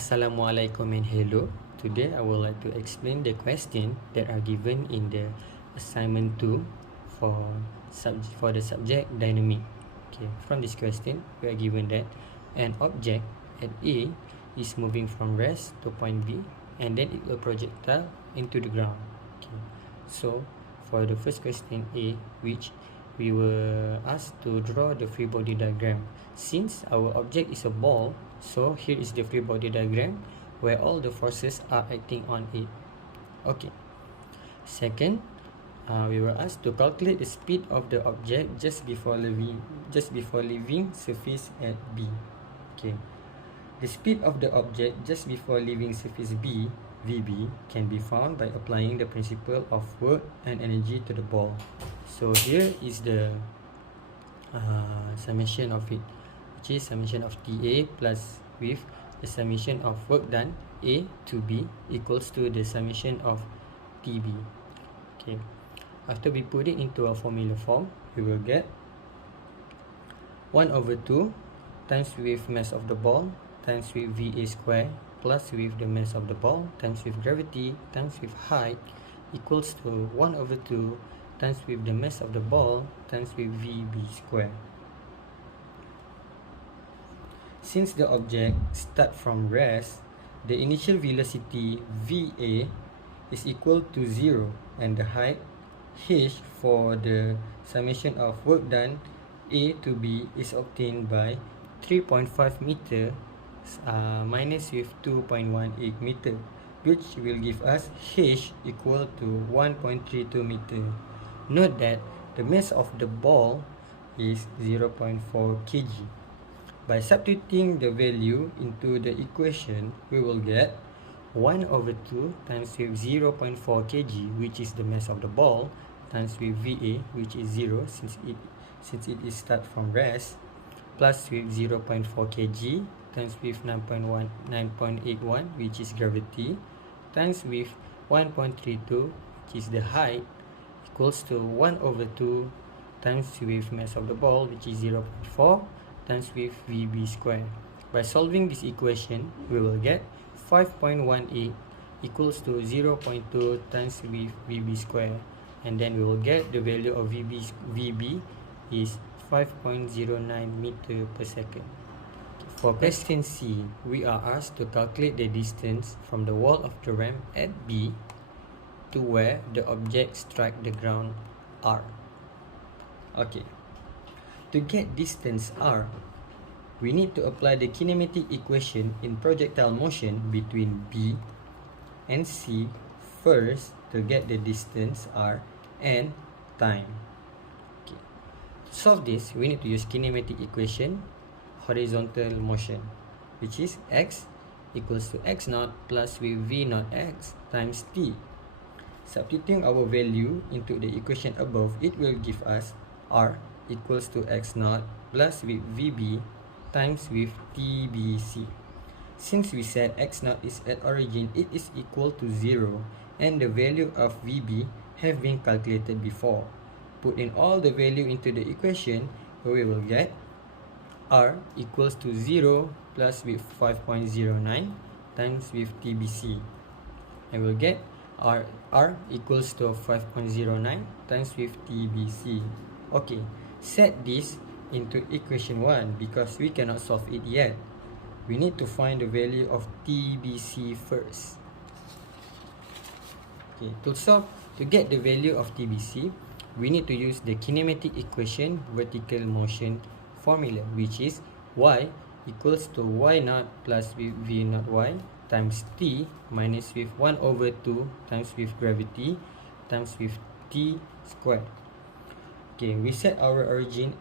Assalamualaikum and hello. Today I would like to explain the question that are given in the assignment 2 for the subject dynamic. Okay, from this question we are given that an object at A is moving from rest to point B and then it will projectile into the ground. Okay, so for the first question A, which we were asked to draw the free body diagram. Since our object is a ball, so here is the free body diagram where all the forces are acting on it. Okay. Second, we were asked to calculate the speed of the object just before leaving surface at B. Okay. The speed of the object just before leaving surface B, VB, can be found by applying the principle of work and energy to the ball. So here is the summation of it, which is summation of TA plus with the summation of work done A to B equals to the summation of TB. Okay. After we put it into a formula form, we will get 1/2 times with mass of the ball times with VA square plus with the mass of the ball times with gravity times with height equals to 1/2 times with the mass of the ball times with VB square. Since the object starts from rest, the initial velocity VA is equal to 0 and the height H for the summation of work done A to B is obtained by 3.5 meter minus with 2.18 meter, which will give us H equal to 1.32 meter. Note that the mass of the ball is 0.4 kg. By substituting the value into the equation, we will get 1/2 times with 0.4 kg, which is the mass of the ball, times with VA, which is 0 since it is start from rest, plus with 0.4 kg times with 9.81, which is gravity, times with 1.32, which is the height, equals to 1/2 times with mass of the ball, which is 0.4, times with VB square. By solving this equation, we will get 5.18 equals to 0.2 times with VB square, and then we will get the value of VB is 5.09 meter per second. For question C, we are asked to calculate the distance from the wall of the ramp at B to where the object strike the ground R. Okay. To get distance R, we need to apply the kinematic equation in projectile motion between B and C first to get the distance R and time. Okay. To solve this, we need to use kinematic equation horizontal motion, which is x equals to x naught plus with v naught x times t. Substituting our value into the equation above, it will give us R equals to x naught plus with VB times with TBC. Since we said x naught is at origin, it is equal to 0 and the value of VB have been calculated before. Put in all the value into the equation, we will get R equals to 0 plus with 5.09 times with TBC. And we'll get R equals to 5.09 times with TBC. Okay. Set this into equation 1 because we cannot solve it yet. We need to find the value of TBC first. Okay, to get the value of TBC, we need to use the kinematic equation vertical motion formula, which is y equals to y naught plus with v naught y times t minus with 1/2 times with gravity times with t squared. Okay, we set our origin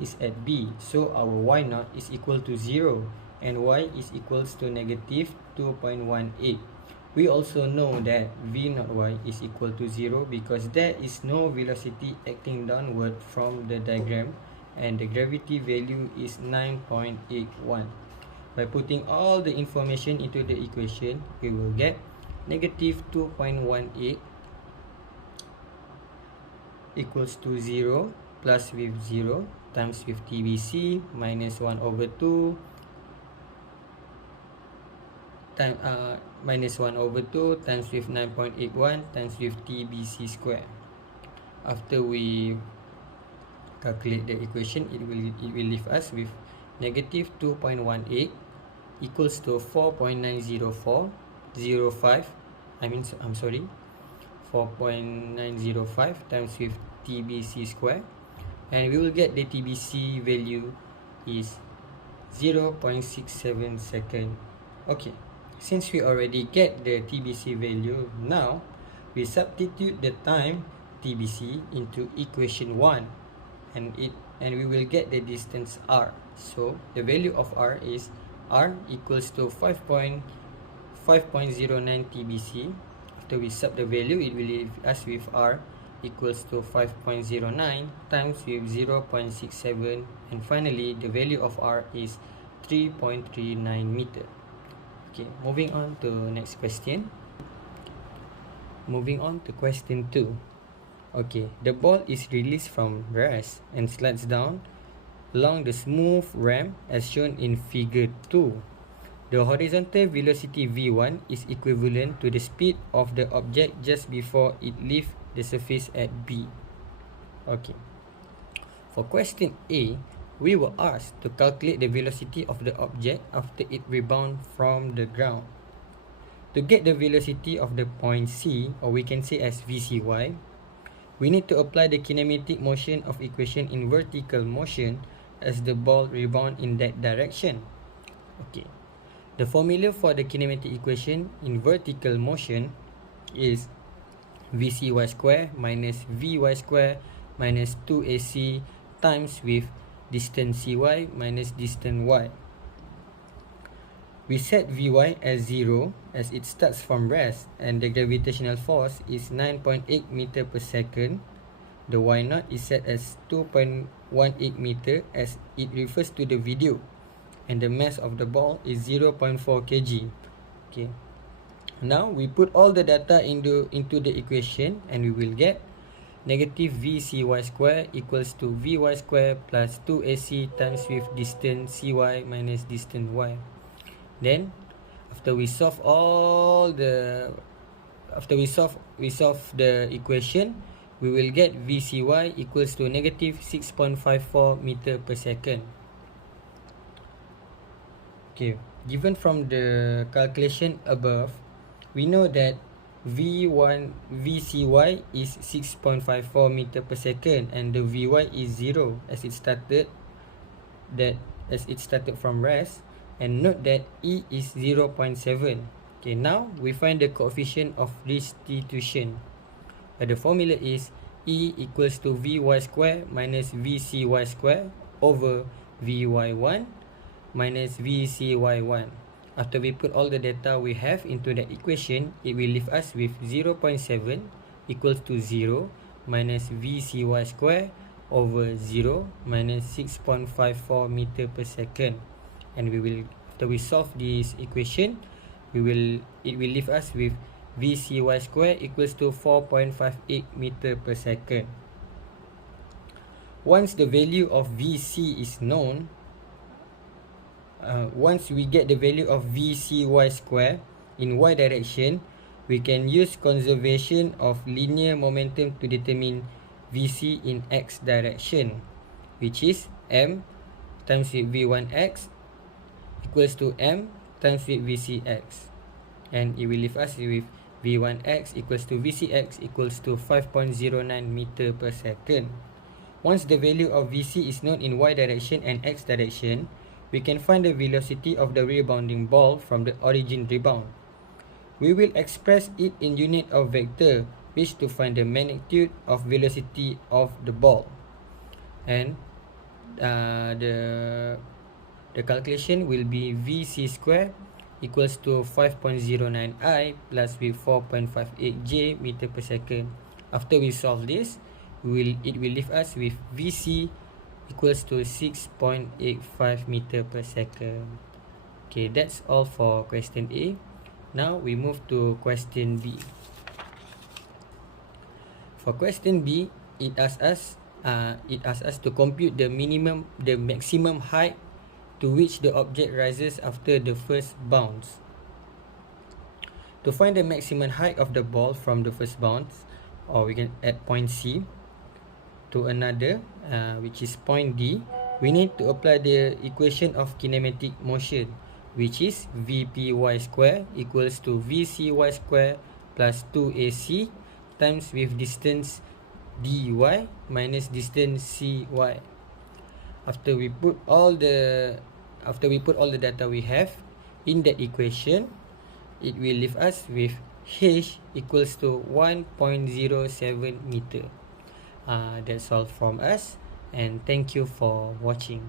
is at B, so our y naught is equal to 0 and y is equals to negative 2.18. We also know that v naught y is equal to 0 because there is no velocity acting downward from the diagram and the gravity value is 9.81. By putting all the information into the equation, we will get negative 2.18 equals to 0 plus with 0 times with TBC minus 1/2 time, minus 1 over 2 times with 9.81 times with TBC square. After we calculate the equation, it will leave us with negative 2.18 equals to 4.905 times with TBC square, and we will get the TBC value is 0.67 second. Okay, since we already get the TBC value, now we substitute the time TBC into equation 1, and we will get the distance r. So the value of r is r equals to 5.09 TBC. After we sub the value, it will leave us with r equals to 5.09 times with 0.67, and finally the value of r is 3.39 meter. Okay, moving on to next question. Moving on to question 2. Okay, the ball is released from rest and slides down along the smooth ramp as shown in figure 2. The horizontal velocity v1 is equivalent to the speed of the object just before it leaves the surface at B. Okay. For question A, we were asked to calculate the velocity of the object after it rebounds from the ground. To get the velocity of the point C, or we can say as VCY, we need to apply the kinematic motion of equation in vertical motion as the ball rebound in that direction. Okay. The formula for the kinematic equation in vertical motion is VCY square minus VY square minus 2AC times with distance CY minus distance Y. We set Vy as 0 as it starts from rest and the gravitational force is 9.8 meter per second. The Y0 is set as 2.18 meter as it refers to the video, and the mass of the ball is 0.4 kg. Okay. Now we put all the data into the equation, and we will get negative VCY square equals to Vy square plus 2AC times with distance CY minus distance Y. Then after we solve the equation, we will get VCY equals to negative 6.54 meter per second. Okay, given from the calculation above, we know that VCY is 6.54 meter per second and the Vy is 0 as it started from rest, and note that E is 0.7. Okay, now we find the coefficient of restitution. The formula is E equals to Vy square minus VCY square over Vy1 minus VCY1. After we put all the data we have into the equation, it will leave us with 0.7 equals to 0 minus VCY square over 0 minus 6.54 meter per second. And we will, after we solve this equation, it will leave us with VCY square equals to 4.58 meter per second. Once the value of VC is known, once we get the value of VCY square in Y direction, we can use conservation of linear momentum to determine VC in X direction, which is M times with V1X equals to M times with VCX, and it will leave us with V1X equals to VCX equals to 5.09 meter per second. Once the value of VC is known in Y direction and X direction, we can find the velocity of the rebounding ball from the origin rebound. We will express it in unit of vector, which to find the magnitude of velocity of the ball, and the calculation will be VC square equals to 5.09I plus with 4.58J meter per second. After we solve this, it will leave us with VC equals to 6.85 meter per second. Okay, that's all for question A. Now we move to question B. For question B, it asks us to compute the maximum height to which the object rises after the first bounce. To find the maximum height of the ball from the first bounce, or we can add point C to another, which is point D, we need to apply the equation of kinematic motion, which is Vpy square equals to Vcy square plus 2ac times with distance dy minus distance cy. After we put all the data we have in that equation, it will leave us with h equals to 1.07 meter. That's all from us, and thank you for watching.